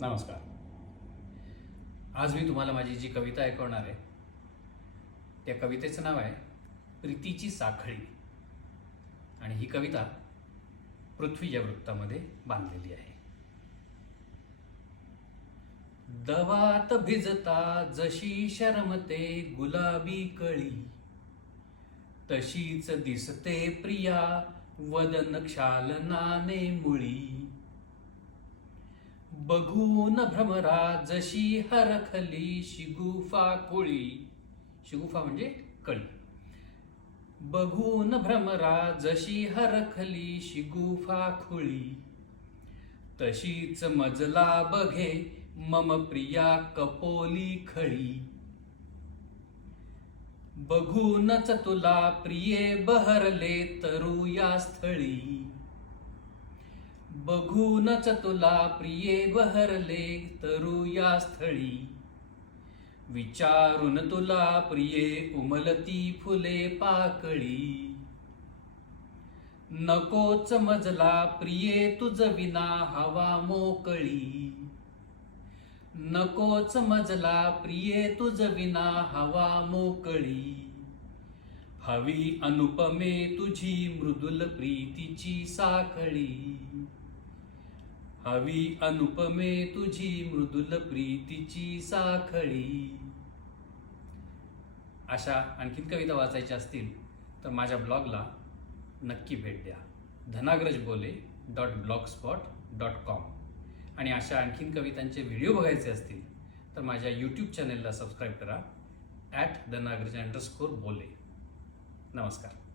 नमस्कार. आज मी तुम्हाला माझी जी कविता ऐकवणार आहे त्या कवितेचं नाव आहे प्रीतीची साखळी. आणि ही कविता पृथ्वी या वृत्तामध्ये बांधलेली आहे. दवात भिजता जशी शरमते गुलाबी कळी, तशीच दिसते प्रिया वदन क्षालनाने मुळी. बघून भ्रमरा जशी हरखली शिगुफा कुळी, शिगुफा म्हणजे कळी. बघून भ्रमरा जशी हरखली शिगुफा खुळी, तशीच मजला बघे मम प्रिया कपोली खळी. बघूनच तुला प्रिये बहरले तरू या स्थळी, बघूनच तुला प्रिये बहरले तरू या स्थळी. विचारून तुला प्रिये उमलती फुले पाकळी. नकोच मजला प्रिये तुझ विना हवा मोकळी, नकोच मजला प्रिये तुझ विना हवा मोकळी. हवी अनुपमे तुझी मृदुल प्रीतीची साखळी, हवी अनुपमे तुझी मृदुल प्रीतीची साखळी. अशा आणखीन कविता वाचायच्या असतील तर माझ्या ब्लॉगला नक्की भेट द्या, dhanagrajbole.blogspot.com. आणि अशा आणखीन कवितांचे व्हिडिओ बघायचे असतील तर माझ्या यूट्यूब चॅनेलला सबस्क्राईब करा @dhanagraj_bole. नमस्कार.